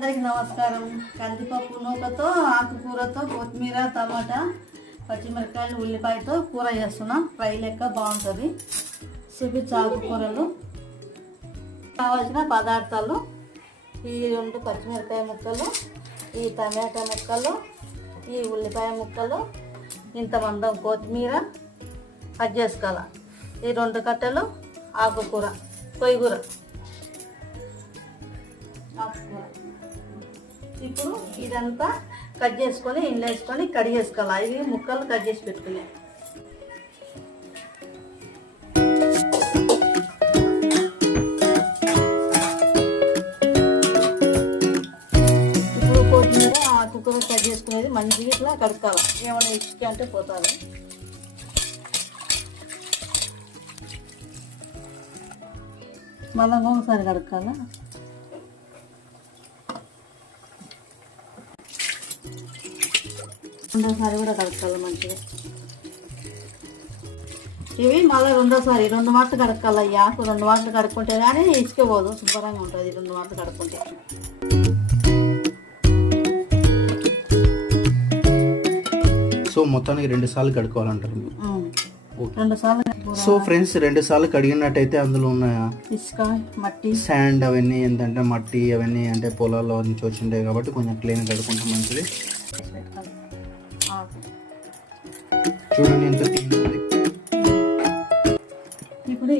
అందరికి నమస్కారం. కందిపప్పు నూకతో ఆకుకూరతో కొత్తిమీర టమాటా పచ్చిమిరపకాయలు ఉల్లిపాయతో కూర చేస్తున్నాం. ఫ్రై లెక్క బాగుంటుంది. చూపించు ఆకుకూరలు కావాల్సిన పదార్థాలు ఈ రెండు పచ్చిమిరపకాయ ముక్కలు ఈ టమాటా ముక్కలు ఈ ఉల్లిపాయ ముక్కలు ఇంత మందం కొత్తిమీర కట్ చేసుకోవాలి. ఈ రెండు కట్టెలు ఆకుకూర కొయ్యకూర. ఆకుకూర ఇప్పుడు ఇదంతా కట్ చేసుకొని ఇంట్లో వేసుకొని కడిగేసుకోవాలి ఇవి ముక్కలు కట్ చేసి పెట్టుకునే. ఇప్పుడు కొత్తిమీర ఆకుకూర కట్ చేసుకునేది మంచిగా ఇట్లా కడుక్కోవాలి ఏమైనా ఇసుక అంటే పోతుంది. మళ్ళీ ఇంకొకసారి కడుక్కాలా? రెండోసారి కూడా కడకాలి మంచిగా. ఇవి మళ్ళీ రెండోసారి రెండు మాటలు కడకాలి ఈ ఆకు రెండు మాటలు కడుక్కుంటే కానీ ఇసుక పోదు శుభ్రంగా ఉంటుంది రెండు మాటలు కడుక్కుంటే సో మొత్తానికి రెండు సార్లు కడుక్కోవాలంటారు సో ఫ్రెండ్స్ రెండు సార్లు కడిగినట్టయితే అందులో ఉన్న ఇసుక మట్టి. శాండ్ అవన్నీ ఏంటంటే మట్టి అవన్నీ అంటే పొలాల్లో నుంచి వచ్చింటాయి కాబట్టి కొంచెం క్లీన్ కడుక్కుంటే మంచిది. చూడండి ఎంత ఇప్పుడు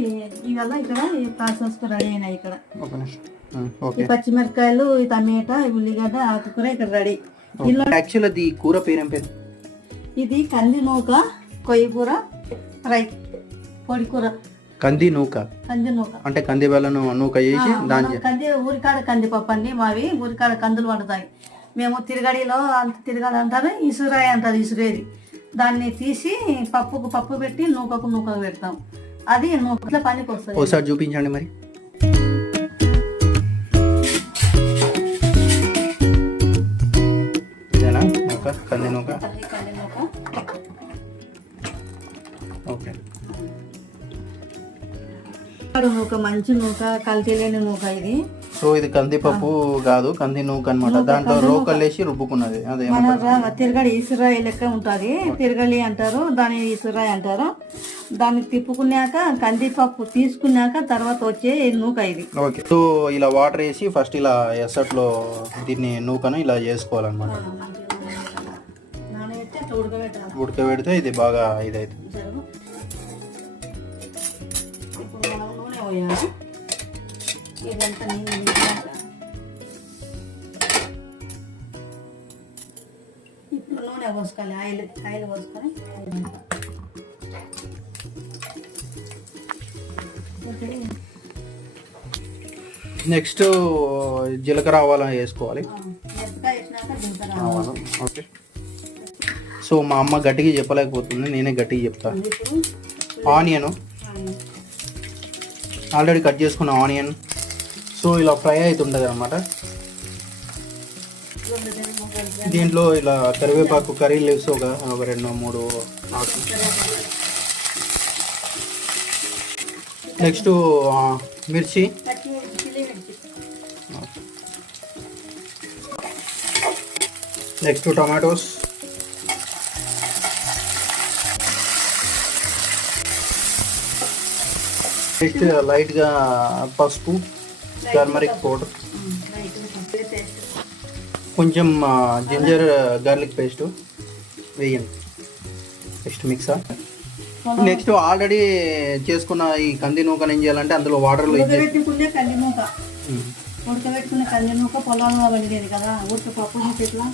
ఇవల్ల ఇక్కడ ప్రాసెస్ రెడీ అయినాయి ఇక్కడ. ఒక నిమిషం. ఆ, ఈ టమాటా ఉల్లిగడ్డ ఆకుకూర ఇక్కడ రెడీ. యాక్చువల్ అది కూర పేరు పేరు? ఇది కంది నూక కొయ్య కూర ఫ్రై పొడి కూర. కంది నూక. కంది నూక. అంటే కంది బెల్లను నూక చేసి దాని కంది ఊరికాడ కందిపప్పు అండి మావి. ఊరికాడ కందులు వండుతాయి. మేము తిరగడిలో అంత తిరగడి అంటారు ఇసురాయి అంటారు ఇసురేది. దాన్ని తీసి పప్పుకు పప్పు పెట్టి నూకకు నూకకు పెడతాం. అది నూక ఇట్లా పనికి వస్తుంది. ఒకసారి చూపించండి మరి. నూక నూక? కంది నూక? ఓకే. నూక మంచి నూక కల్తీ లేని నూక ఇది. సో ఇది కందిపప్పు కాదు కంది నూక అన్నమాట. దాంట్లో రోకలు వేసి రుబ్బుకున్నది. అదే తిరగడి ఇసురాయి లెక్క ఉంటుంది. తిరగలి అంటారు దాని ఇసురాయి అంటారు. దాన్ని తిప్పుకున్నాక కందిపప్పు తీసుకున్నాక తర్వాత వచ్చే నూక ఇది. ఓకే. సో ఇలా వాటర్ వేసి ఫస్ట్ ఇలా ఎసట్లో దీన్ని నూకను ఇలా చేసుకోవాలన్నమాట. ఉడకబెడితే ఇది బాగా ఇదైతుంది. నూనె పోయాలి ఇదంతా నీళ్ళాక. ఇప్పుడు నూనె పోసుకోవాలి ఆయిల్ ఆయిల్ పోసుకొని నెక్స్ట్ జీలకర్ర ఆవాలు వేసుకోవాలి. ఓకే. సో మా అమ్మ గట్టిగా చెప్పలేకపోతుంది నేనే గట్టిగా చెప్తాను ఇప్పుడు ఆనియన్. ఆల్రెడీ కట్ చేసుకున్న ఆనియన్ సో ఇలా ఫ్రై అవుతుంటుంది అనమాట దీంట్లో ఇలా కరివేపాకు కర్రీ లీవ్స్ ఒక ఒక రెండు మూడు నాలుగు నెక్స్ట్ మిర్చి మిర్చి. నెక్స్ట్ టమాటోస్ నెక్స్ట్ లైట్గా పసుపు టర్మరిక్ పౌడర్ కొంచెం జింజర్ గార్లిక్ పేస్ట్ వేయండి. నెక్స్ట్ మిక్సర్ నెక్స్ట్ ఆల్రెడీ చేసుకున్న ఈ కంది నూకను ఏం చేయాలంటే అందులో వాటర్లో కంది నూక. ఉడకబెట్టుకునే కంది నూక పొలాల్లో వండేది కదా. ఉడక పప్పు నూక ఇట్లా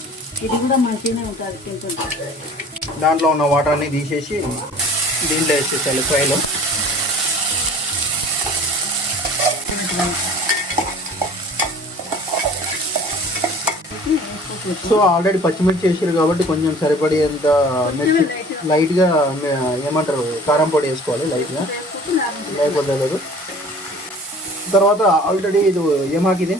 ఇది కూడా మంచిగానే ఉంటుంది. దాంట్లో ఉన్న వాటర్ అన్ని తీసేసి దీంట్లో వేసేసాలి ఫ్రైలో సో ఆల్రెడీ పచ్చిమిర్చి వేసారు కాబట్టి కొంచెం సరిపడేంత మిర్చి లైట్గా ఏమంటారు కారం పొడి వేసుకోవాలి లైట్గా. లేకపోతే లేదు. తర్వాత ఆల్రెడీ ఇది ఏమాకి ఇది?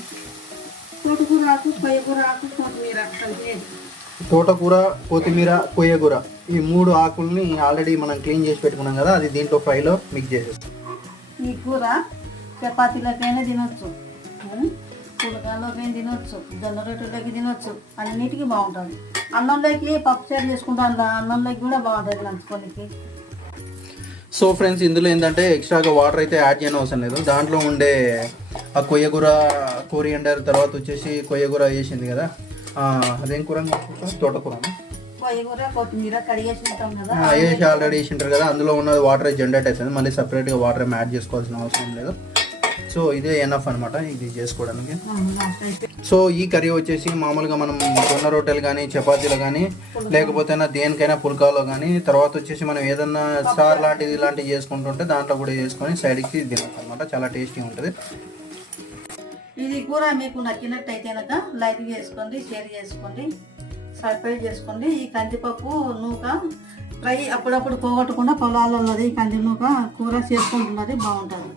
తోటకూర కొత్తిమీర కొయ్యకూర ఈ మూడు ఆకుల్ని ఆల్రెడీ మనం క్లీన్ చేసి పెట్టుకున్నాం కదా అది దీంట్లో ఫ్రైలో మిక్స్ చేసేస్తాం. ఈ కూర చపాతీలకైనా తినొచ్చు. ఉం? పులకాయలోకి తినొచ్చు. జొన్న రొట్టెలోకి తినొచ్చు. అన్నిటికీ బాగుంటుంది. అన్నంలోకి పప్పు చారు చేసుకుంటాను అన్నంలోకి కూడా బాగుంటుంది నంచుకోనికి సో ఫ్రెండ్స్ ఇందులో ఏంటంటే ఎక్స్ట్రాగా వాటర్ అయితే యాడ్ చేయని అవసరం లేదు. దాంట్లో ఉండే ఆ కొయ్యగూర కోరియండర్ తర్వాత వచ్చేసి కొయ్యగూర వేసింది కదా. అదేం కూర? తోటకూర వేసి ఆల్రెడీ వేసి ఉంటారు కదా. అందులో ఉన్నది వాటర్ జనరేట్ అవుతుంది. మళ్ళీ సపరేట్గా వాటర్ యాడ్ చేసుకోవాల్సిన అవసరం లేదు. సో ఇదే ఎనఫ్ అనమాట ఇది చేసుకోవడానికి. సో ఈ కర్రీ వచ్చేసి మామూలుగా మనం జొన్న రొట్టెలు కానీ చపాతీలు కానీ లేకపోతే దేనికైనా పుల్కాలో కానీ తర్వాత వచ్చేసి మనం ఏదన్నా సార్ లాంటిది ఇలాంటివి చేసుకుంటుంటే దాంట్లో కూడా చేసుకొని సైడ్కి తినచ్చు అనమాట చాలా టేస్టీ ఉంటుంది. ఇది కూర మీకు నచ్చినట్టయితే కనుక లైక్ చేసుకోండి షేర్ చేసుకోండి సబ్స్క్రైబ్ చేసుకోండి. ఈ కందిపప్పు నూక ఫ్రై అప్పుడప్పుడు పోగొట్టకుండా పొలాలలో ఈ కంది నూక కూర చేసుకుంటున్నది బాగుంటుంది.